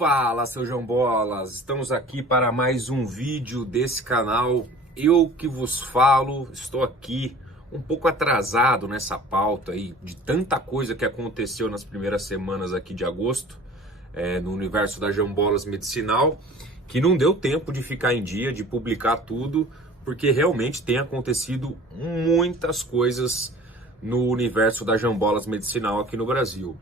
Fala, seu João Bolas! Estamos aqui para mais um vídeo desse canal. Eu que vos falo, estou aqui um pouco atrasado nessa pauta aí de tanta coisa que aconteceu nas primeiras semanas aqui de agosto, no universo da João Bolas Medicinal, que não deu tempo de ficar em dia, de publicar tudo, porque realmente tem acontecido muitas coisas no universo da João Bolas Medicinal aqui no Brasil.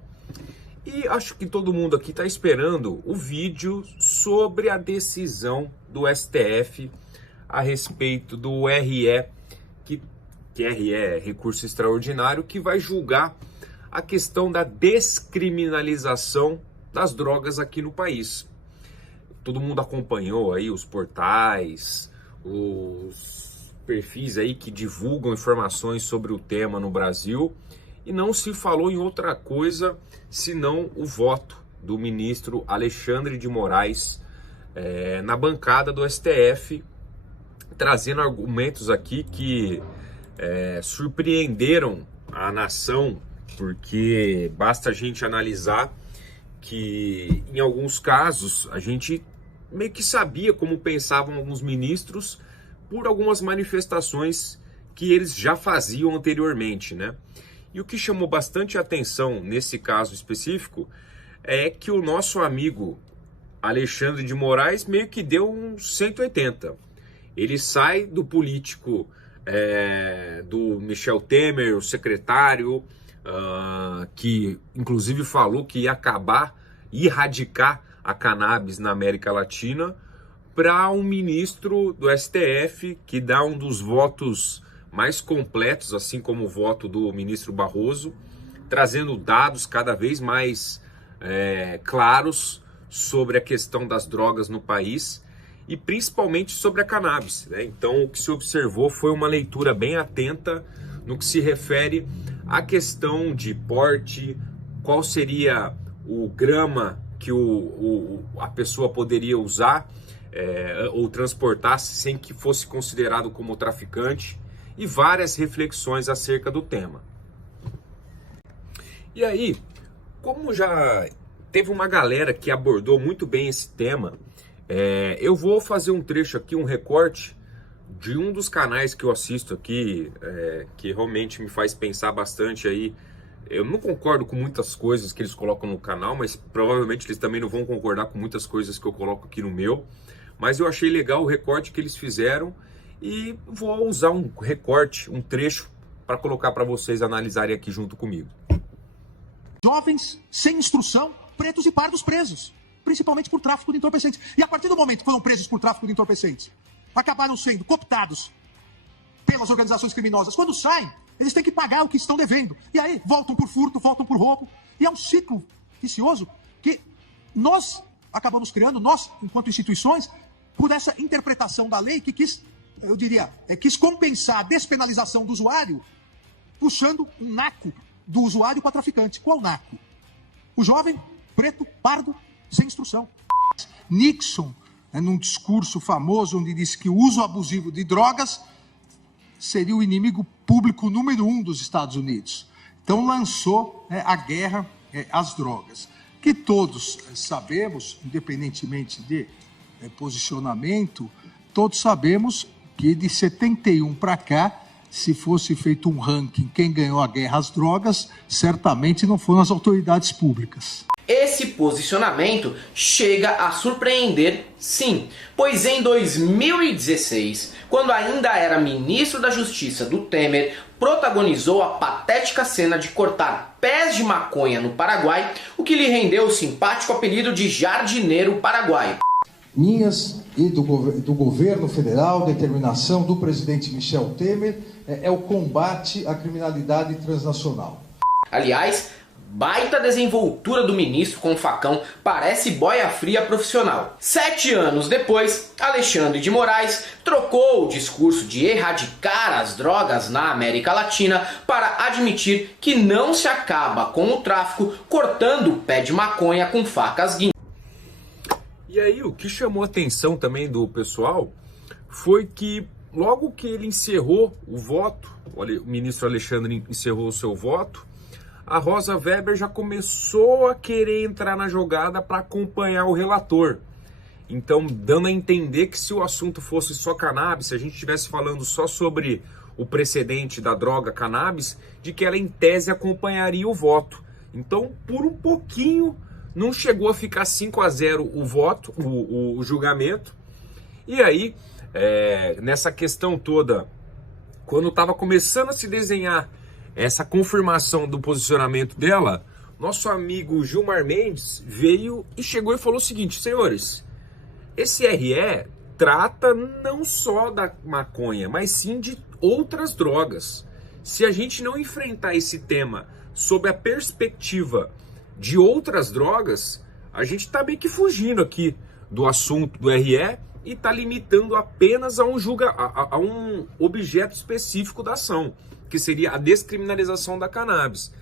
E acho que todo mundo aqui está esperando o vídeo sobre a decisão do STF a respeito do RE, que RE é recurso extraordinário, que vai julgar a questão da descriminalização das drogas aqui no país. Todo mundo acompanhou aí os portais, os perfis aí que divulgam informações sobre o tema no Brasil, e não se falou em outra coisa senão o voto do ministro Alexandre de Moraes na bancada do STF, trazendo argumentos aqui que surpreenderam a nação, porque basta a gente analisar que em alguns casos a gente meio que sabia como pensavam alguns ministros por algumas manifestações que eles já faziam anteriormente, né? E o que chamou bastante atenção nesse caso específico é que o nosso amigo Alexandre de Moraes meio que deu um 180. Ele sai do político do Michel Temer, o secretário, que inclusive falou que ia erradicar a cannabis na América Latina, para um ministro do STF que dá um dos votos mais completos, assim como o voto do ministro Barroso, trazendo dados cada vez mais claros sobre a questão das drogas no país e principalmente sobre a cannabis, né? Então o que se observou foi uma leitura bem atenta no que se refere à questão de porte, qual seria o grama que a pessoa poderia usar ou transportar sem que fosse considerado como traficante, e várias reflexões acerca do tema. E aí, como já teve uma galera que abordou muito bem esse tema, eu vou fazer um trecho aqui, um recorte de um dos canais que eu assisto aqui, que realmente me faz pensar bastante aí. Eu não concordo com muitas coisas que eles colocam no canal, mas provavelmente eles também não vão concordar com muitas coisas que eu coloco aqui no meu. Mas eu achei legal o recorte que eles fizeram e vou usar um recorte, um trecho, para colocar para vocês analisarem aqui junto comigo. Jovens sem instrução, pretos e pardos presos, principalmente por tráfico de entorpecentes. E a partir do momento que foram presos por tráfico de entorpecentes, acabaram sendo cooptados pelas organizações criminosas. Quando saem, eles têm que pagar o que estão devendo. E aí voltam por furto, voltam por roubo. E é um ciclo vicioso que nós acabamos criando, nós, enquanto instituições, por essa interpretação da lei que quis compensar a despenalização do usuário, puxando um naco do usuário para traficante. Qual naco? O jovem, preto, pardo, sem instrução. Nixon, num discurso famoso, onde disse que o uso abusivo de drogas seria o inimigo público número 1 dos Estados Unidos. Então lançou a guerra às drogas, que todos sabemos, independentemente de posicionamento, todos sabemos que de 71 para cá, se fosse feito um ranking, quem ganhou a guerra às drogas, certamente não foram as autoridades públicas. Esse posicionamento chega a surpreender, sim, pois em 2016, quando ainda era ministro da Justiça do Temer, protagonizou a patética cena de cortar pés de maconha no Paraguai, o que lhe rendeu o simpático apelido de jardineiro paraguaio. Minhas e do governo federal, determinação do presidente Michel Temer, é o combate à criminalidade transnacional. Aliás, baita desenvoltura do ministro com o facão, parece boia fria profissional. 7 anos depois, Alexandre de Moraes trocou o discurso de erradicar as drogas na América Latina para admitir que não se acaba com o tráfico cortando o pé de maconha com facas guinchas. E aí, o que chamou a atenção também do pessoal foi que logo que ele encerrou o voto, o ministro Alexandre encerrou o seu voto, a Rosa Weber já começou a querer entrar na jogada para acompanhar o relator. Então, dando a entender que se o assunto fosse só cannabis, se a gente estivesse falando só sobre o precedente da droga cannabis, de que ela em tese acompanharia o voto. Então, por um pouquinho, não chegou a ficar 5-0 o voto, o julgamento. E aí, nessa questão toda, quando estava começando a se desenhar essa confirmação do posicionamento dela, nosso amigo Gilmar Mendes veio e chegou e falou o seguinte: senhores, esse RE trata não só da maconha, mas sim de outras drogas. Se a gente não enfrentar esse tema sob a perspectiva de outras drogas, a gente está meio que fugindo aqui do assunto do RE e está limitando apenas a um objeto específico da ação, que seria a descriminalização da cannabis.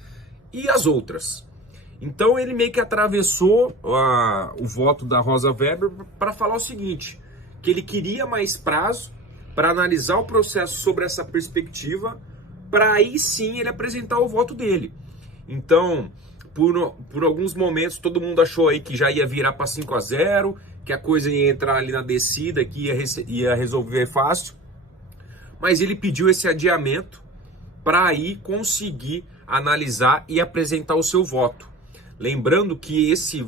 E as outras? Então ele meio que atravessou o voto da Rosa Weber para falar o seguinte, que ele queria mais prazo para analisar o processo sobre essa perspectiva, para aí sim ele apresentar o voto dele. Então, por alguns momentos, todo mundo achou aí que já ia virar para 5-0, que a coisa ia entrar ali na descida, que ia resolver fácil. Mas ele pediu esse adiamento para aí conseguir analisar e apresentar o seu voto. Lembrando que esse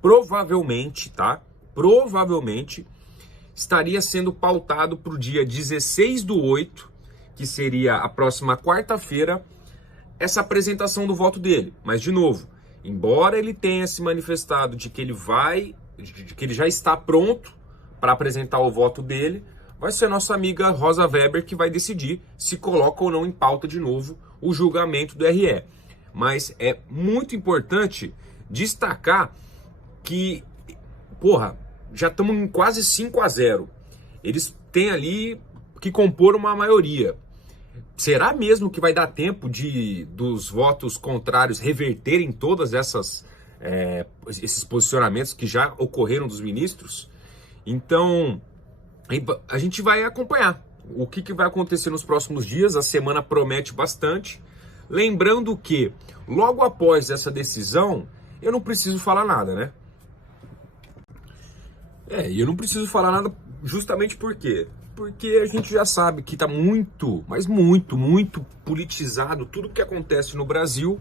provavelmente estaria sendo pautado para o dia 16/8, que seria a próxima quarta-feira, essa apresentação do voto dele. Mas, de novo, embora ele tenha se manifestado de que ele já está pronto para apresentar o voto dele, vai ser nossa amiga Rosa Weber que vai decidir se coloca ou não em pauta de novo o julgamento do RE. Mas é muito importante destacar que, já estamos em quase 5-0. Eles têm ali que compor uma maioria. Será mesmo que vai dar tempo dos votos contrários reverterem todas esses posicionamentos que já ocorreram dos ministros? Então, a gente vai acompanhar o que vai acontecer nos próximos dias. A semana promete bastante. Lembrando que, logo após essa decisão, eu não preciso falar nada, né? E eu não preciso falar nada justamente por quê? Porque a gente já sabe que está muito, mas muito, muito politizado tudo o que acontece no Brasil.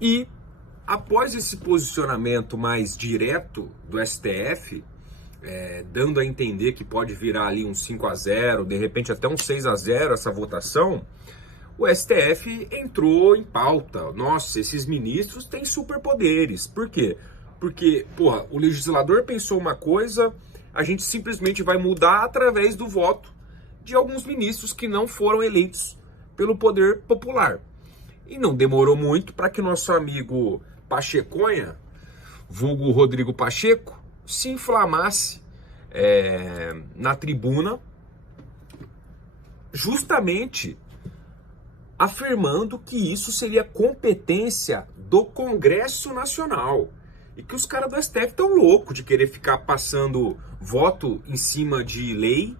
E após esse posicionamento mais direto do STF, dando a entender que pode virar ali um 5-0, de repente até um 6-0 essa votação, o STF entrou em pauta. Nossa, esses ministros têm superpoderes. Por quê? Porque, o legislador pensou uma coisa, a gente simplesmente vai mudar através do voto de alguns ministros que não foram eleitos pelo poder popular. E não demorou muito para que nosso amigo Pacheconha, vulgo Rodrigo Pacheco, se inflamasse na tribuna, justamente afirmando que isso seria competência do Congresso Nacional. E que os caras do STF estão loucos de querer ficar passando voto em cima de lei,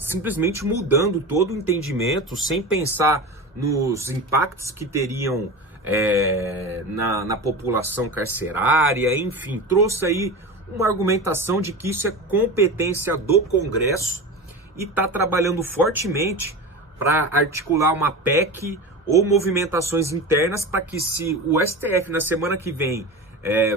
simplesmente mudando todo o entendimento, sem pensar nos impactos que teriam na população carcerária. Enfim, trouxe aí uma argumentação de que isso é competência do Congresso e está trabalhando fortemente para articular uma PEC ou movimentações internas para que, se o STF na semana que vem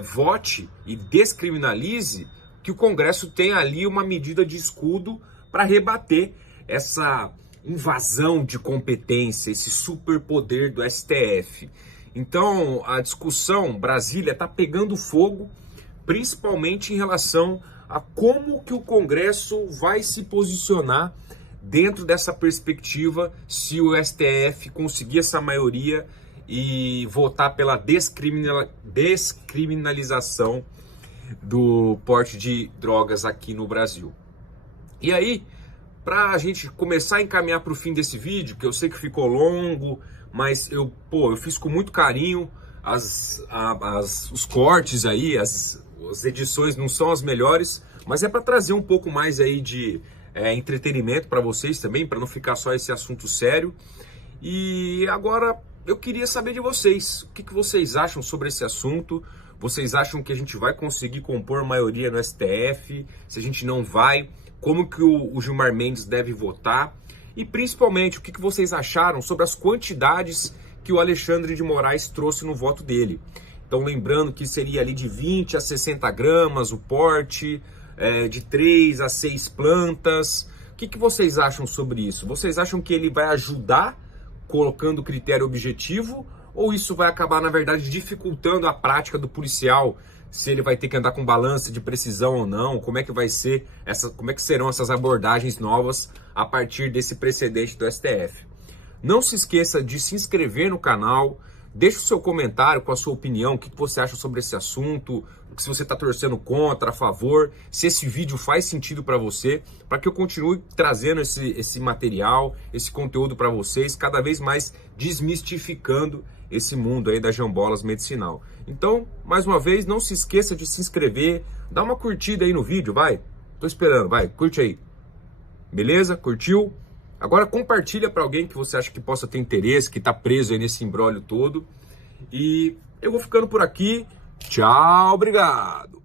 vote e descriminalize, que o Congresso tenha ali uma medida de escudo para rebater essa invasão de competência, esse superpoder do STF. Então, a discussão Brasília está pegando fogo, principalmente em relação a como que o Congresso vai se posicionar dentro dessa perspectiva, se o STF conseguir essa maioria e votar pela descriminalização do porte de drogas aqui no Brasil. E aí, para a gente começar a encaminhar para o fim desse vídeo, que eu sei que ficou longo, mas eu fiz com muito carinho, os cortes aí, as edições não são as melhores, mas é para trazer um pouco mais aí de entretenimento para vocês também, para não ficar só esse assunto sério. E agora, eu queria saber de vocês. O que vocês acham sobre esse assunto? Vocês acham que a gente vai conseguir compor maioria no STF? Se a gente não vai, como que o Gilmar Mendes deve votar? E principalmente, o que vocês acharam sobre as quantidades que o Alexandre de Moraes trouxe no voto dele? Então, lembrando que seria ali de 20 a 60 gramas o porte, de 3 a 6 plantas. O que vocês acham sobre isso? Vocês acham que ele vai ajudar colocando critério objetivo, ou isso vai acabar, na verdade, dificultando a prática do policial, se ele vai ter que andar com balança de precisão ou não, como é que vai ser como é que serão essas abordagens novas a partir desse precedente do STF? Não se esqueça de se inscrever no canal, deixe o seu comentário com a sua opinião, o que você acha sobre esse assunto, se você está torcendo contra, a favor, se esse vídeo faz sentido para você, para que eu continue trazendo esse material, esse conteúdo para vocês, cada vez mais desmistificando esse mundo aí das jambolas medicinal. Então, mais uma vez, não se esqueça de se inscrever, dá uma curtida aí no vídeo, vai. Tô esperando, vai, curte aí. Beleza? Curtiu? Agora compartilha para alguém que você acha que possa ter interesse, que está preso aí nesse imbróglio todo. E eu vou ficando por aqui. Tchau, obrigado!